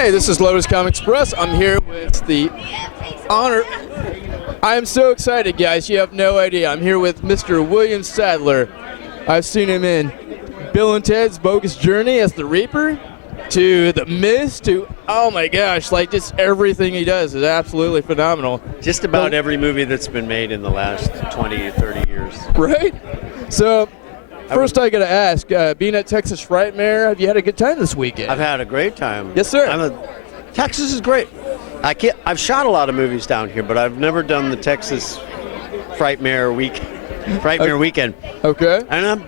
Hey, this is Lotus Comic Express. I'm here with the honor. I am so excited, guys. You have no idea. I'm here with Mr. William Sadler. I've seen him in Bill and Ted's Bogus Journey as the Reaper, to The Mist, to, oh my gosh, like just everything he does is absolutely phenomenal. Just about every movie that's been made in the last 20 or 30 years. Right? So, first I gotta ask, being at Texas Frightmare, have you had a good time this weekend? I've had a great time. Yes, sir. Texas is great. I've shot a lot of movies down here, but I've never done the Texas Frightmare weekend. Okay. And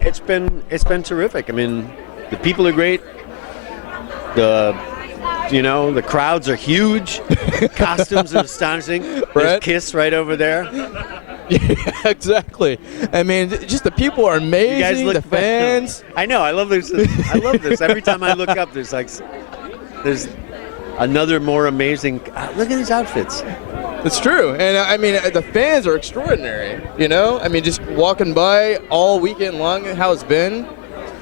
it's been terrific. I mean, the people are great. The crowds are huge. Costumes are astonishing. Right. There's Kiss right over there. Yeah, exactly. I mean, just the people are amazing. You guys look the fans. I know. I love this. I love this. Every time I look up, there's another more amazing. Look at these outfits. It's true, and I mean, the fans are extraordinary. You know, I mean, just walking by all weekend long, how it's been.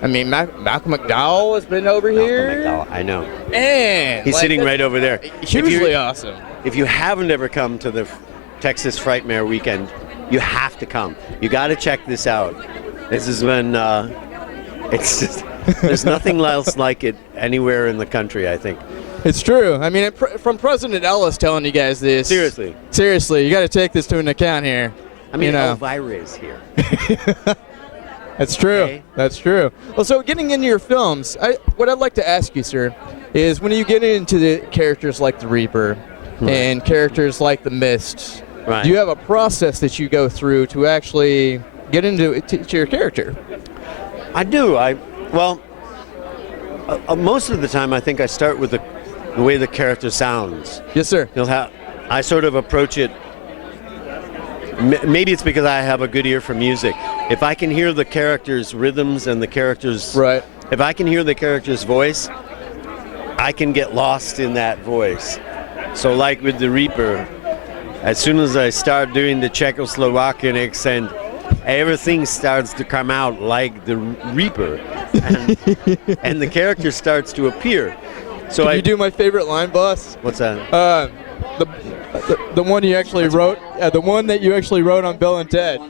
I mean, Malcolm McDowell has been over here. Malcolm McDowell, I know. And he's sitting right over there. Hugely awesome. If you haven't ever come to the Texas Frightmare weekend, you have to come. You got to check this out. This is when it's just, there's nothing else like it anywhere in the country, I think. It's true. I mean, from President Ellis telling you guys this. Seriously, you got to take this to an account here. I mean, you know. Elvira is here. That's true. Okay. That's true. Well, so getting into your films, what I'd like to ask you, sir, is when you get into the characters like the Reaper and characters like the Mist, right, do you have a process that you go through to actually get into to your character? I do. Most of the time, I think I start with the way the character sounds. Yes, sir. I sort of approach it. Maybe it's because I have a good ear for music. If I can hear the character's rhythms and the character's right, if I can hear the character's voice, I can get lost in that voice. So, like with the Reaper, as soon as I start doing the Czechoslovakian accent, everything starts to come out like the Reaper, and the character starts to appear. So Can you do my favorite line, boss? What's that? The one you actually wrote, the one that you actually wrote on Bill and Ted.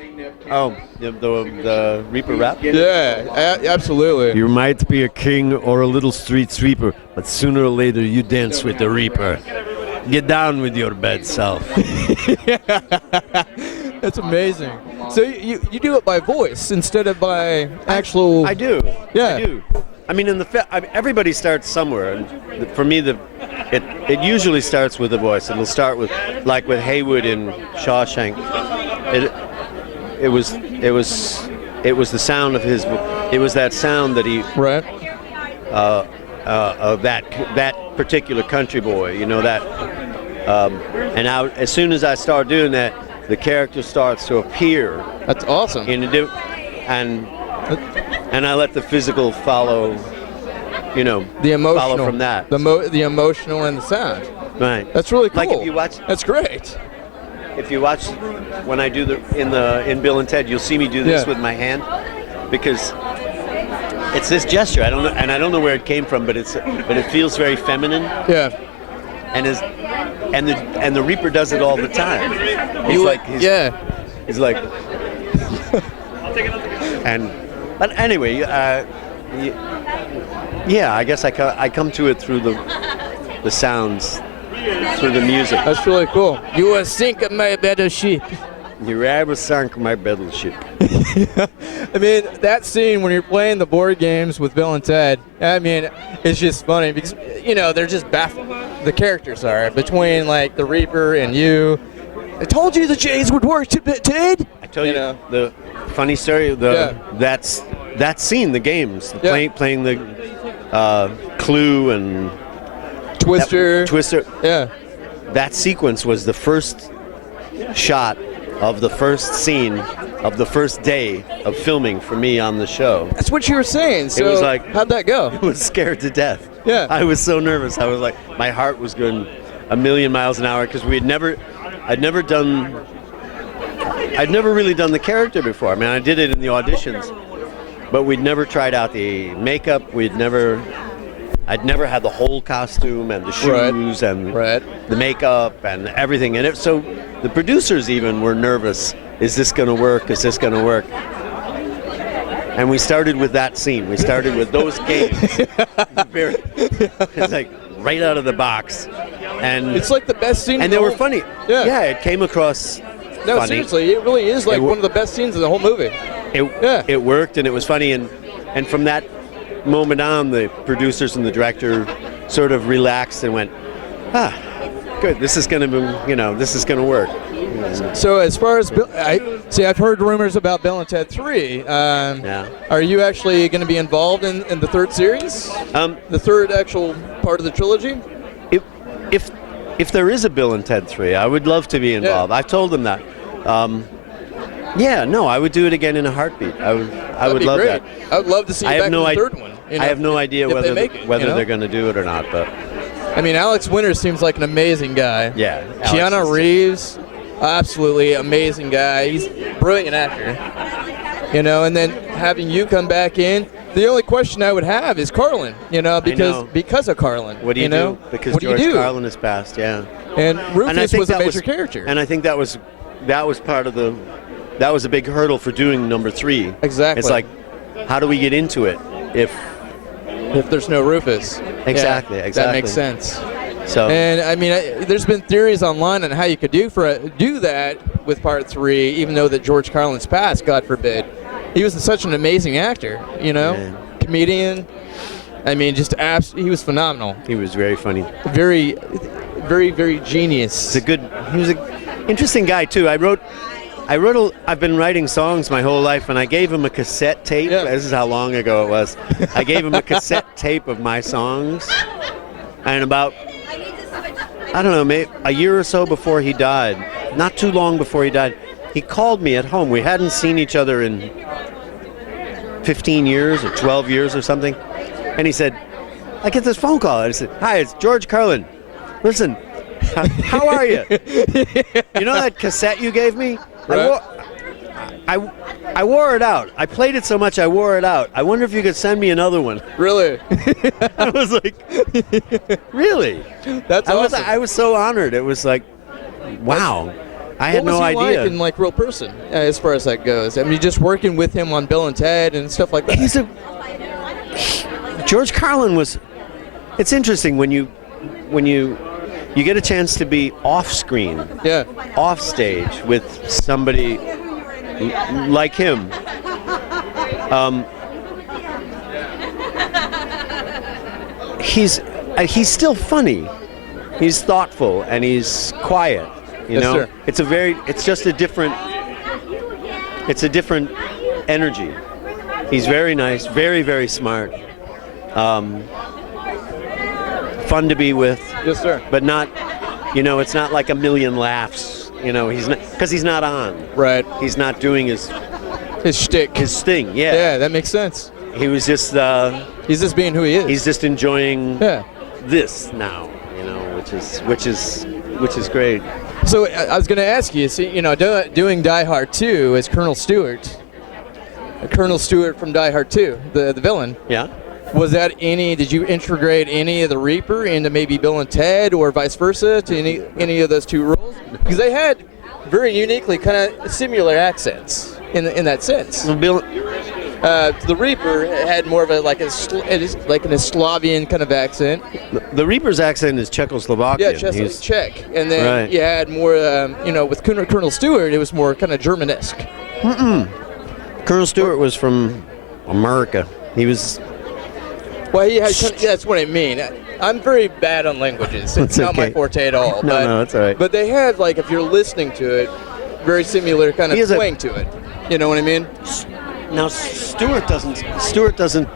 Oh, the Reaper rap? Yeah, absolutely. You might be a king or a little street sweeper, but sooner or later you dance with the Reaper. Get down with your bad self. That's amazing. So you do it by voice instead of by actual. I do. Yeah. I do. I mean, everybody starts somewhere, and for me, it usually starts with the voice. It'll start with, like with Haywood in Shawshank. It was the sound of his. It was that sound that he. Right. Of that particular country boy, you know that. And as soon as I start doing that, the character starts to appear. That's awesome. And I let the physical follow, the emotional, follow from that. The emotional and the sound. Right. That's really cool. Like if you watch. That's great. If you watch when I do in Bill and Ted, you'll see me do this with my hand, because it's this gesture. I don't know where it came from, but it feels very feminine. Yeah. And the Reaper does it all the time. He's like. But anyway, I guess I come to it through the sounds, through the music. That's really cool. You will sink my battleship. You ever sunk my battleship. I mean, that scene when you're playing the board games with Bill and Ted, I mean, it's just funny because, they're just baffled. The characters are, between, like, the Reaper and you. I told you the J's would work, Ted. I tell you, the funny story, that scene, the games, playing the Clue and Twister. Yeah. That sequence was the first shot of the first scene of the first day of filming for me on the show. That's what you were saying. So it was like, how'd that go? I was scared to death. Yeah. I was so nervous. I was like, my heart was going a million miles an hour because I'd never really done the character before. I mean, I did it in the auditions, but we'd never tried out the makeup. I'd never had the whole costume and the shoes and the makeup and everything in it. So the producers even were nervous. Is this going to work? Is this going to work? And we started with that scene. We started with those games. It's like right out of the box. And it's like the best scene. And they were funny. Yeah, it came across funny. Seriously, it really is like one of the best scenes in the whole movie. It worked, and it was funny. And from that moment on, the producers and the director sort of relaxed and went, good, this is going to, this is going to work. So as far as I've heard rumors about Bill and Ted 3. Are you actually going to be involved in the third series? The third actual part of the trilogy? If there is a Bill and Ted 3, I would love to be involved. I've told them that. I would do it again in a heartbeat. I would love that. I would love to see you back in the third one. I have no idea whether they're going to do it or not, but I mean, Alex Winter seems like an amazing guy. Yeah. Keanu Reeves, absolutely amazing guy. He's a brilliant actor. And then having you come back in, the only question I would have is Carlin, because of Carlin. What do you do? Because George Carlin has passed, And Rufus was a major character. And I think that was part of that was a big hurdle for doing number 3. Exactly. It's like, how do we get into it if there's no Rufus? Exactly. That makes sense. So, and I mean, there's been theories online on how you could do that with part 3, even though that George Carlin's passed, God forbid. He was such an amazing actor, comedian. I mean, he was phenomenal. He was very funny. Very, very, very genius. He was an interesting guy too. I've been writing songs my whole life, and I gave him a cassette tape. Yeah. This is how long ago it was. I gave him a cassette tape of my songs, and about, I don't know, maybe a year or so before he died, not too long before he died, he called me at home. We hadn't seen each other in 15 years or 12 years or something, and he said, I get this phone call, and I said, hi, it's George Carlin. Listen, how are you? You know that cassette you gave me? Right. I wore it out. I played it so much I wore it out. I wonder if you could send me another one. Really? I was like, really? That's awesome. I was so honored. It was like, wow. I had no idea. What was he like in real person, as far as that goes? I mean, just working with him on Bill and Ted and stuff like that. George Carlin was. It's interesting when you get a chance to be off screen, off stage with somebody like him. He's still funny. He's thoughtful and he's quiet. Sir. It's just a different energy. He's very nice, very, very smart. Fun to be with. Yes, sir. But not, it's not like a million laughs. He's not, because he's not on. Right. He's not doing his shtick. His thing. Yeah. Yeah, that makes sense. He was just. He's just being who he is. He's just enjoying this now. Which is great. So I was going to ask you. See, doing Die Hard 2 as Colonel Stewart. Colonel Stewart from Die Hard 2, the villain. Yeah. Was that did you integrate any of the Reaper into maybe Bill and Ted or vice versa to any of those two roles? Because they had very uniquely kind of similar accents in that sense. Well, the Reaper had more of like an Slavian kind of accent. The Reaper's accent is Czechoslovakian. Yeah, He's Czech. And then you had more, with Colonel Stewart, it was more kind of Germanesque. Colonel Stewart was from America. He was... Well, that's what I mean. I'm very bad on languages. It's not my forte at all. No, that's all right. But they had, if you're listening to it, very similar kind of twang to it. You know what I mean? Now, Stewart doesn't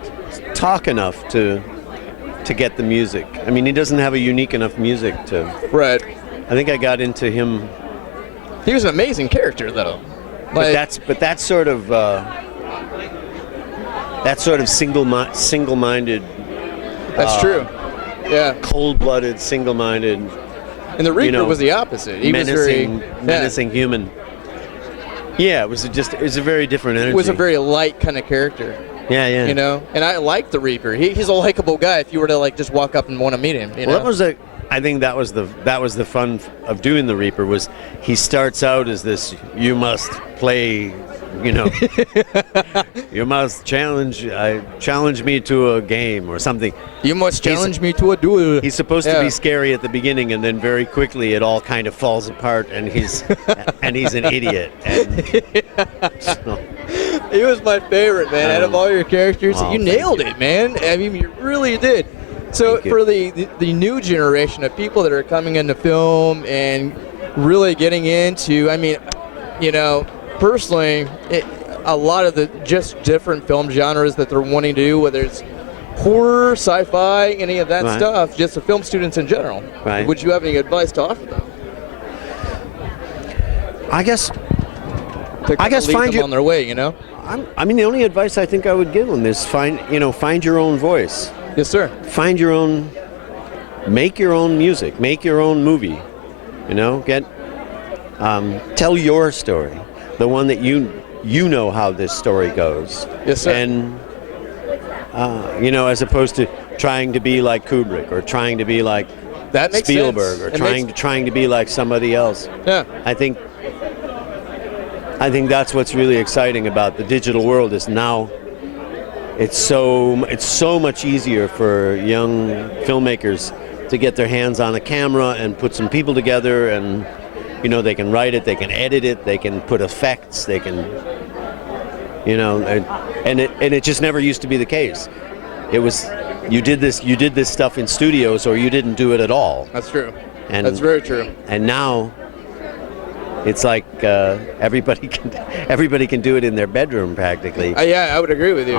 talk enough to get the music. I mean, he doesn't have a unique enough music to... Right. I think I got into him... He was an amazing character, though. But that's sort of single-minded. That's true. Yeah. Cold-blooded, single-minded. And the Reaper was the opposite. He was very menacing human. Yeah, it was a very different energy. It was a very light kind of character. Yeah, yeah. You know, and I like the Reaper. He's a likable guy. If you were to like just walk up and want to meet him, you know. That was I think that was the fun of doing the Reaper. Was he starts out as this, you must play, you know, you must challenge me to a game or something. You must challenge me to a duel. He's supposed to be scary at the beginning, and then very quickly it all kind of falls apart, and he's an idiot. And so. He was my favorite, man. Out of all your characters, you nailed you. it, man. I mean, you really did. So for the new generation of people that are coming into film and really getting into, I mean, you know, personally, a lot of the just different film genres that they're wanting to do, whether it's horror, sci-fi, any of that stuff, just the film students in general. Right. Would you have any advice to offer them? I guess lead find them on their way, you know? I mean, the only advice I think I would give them is find your own voice. Yes, sir. Find your own, make your own music, make your own movie, you know, tell your story, the one that you know how this story goes. Yes, sir. And, you know, as opposed to trying to be like Kubrick or trying to be like Spielberg or trying to be like somebody else. Yeah. I think that's what's really exciting about the digital world is now it's so much easier for young filmmakers to get their hands on a camera and put some people together, and you know, they can write it, they can edit it, they can put effects, they can, you know, and it just never used to be the case. It was you did this stuff in studios or you didn't do it at all. That's true. And that's very true. And now it's like everybody can do it in their bedroom practically. Yeah, I would agree with you.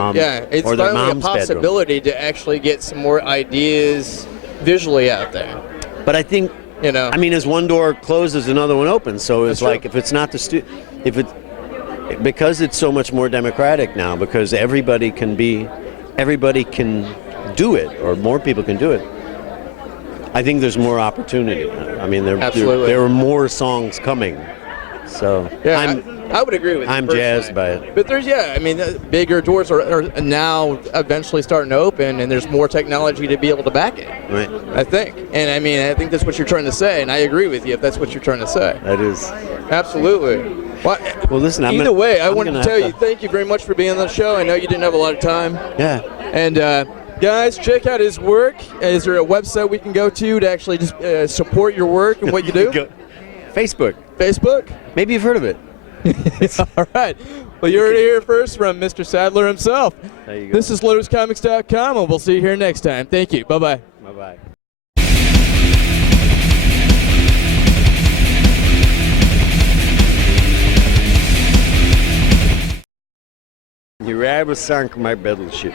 It's or their finally a mom's possibility to actually get some more ideas visually out there. But I think, you know, I mean, as one door closes, another one opens. So it's That's like true. if it's not because it's so much more democratic now, because everybody can do it, or more people can do it. I think there's more opportunity. I mean, there are more songs coming. So yeah, I would agree with you. I'm jazzed by it. But there's, I mean, the bigger doors are now eventually starting to open, and there's more technology to be able to back it. Right. I think. And I mean, I think that's what you're trying to say, and I agree with you if that's what you're trying to say. That is. Absolutely. Well, listen, I wanted to tell you, thank you very much for being on the show. I know you didn't have a lot of time. Yeah. And guys, check out his work. Is there a website we can go to actually just support your work and what you do? Facebook. Facebook? Maybe you've heard of it. All right. Well, you heard it here first from Mr. Sadler himself. There you go. This is LotusComics.com, and we'll see you here next time. Thank you. Bye-bye. Bye-bye. Your eye was sunk my battleship.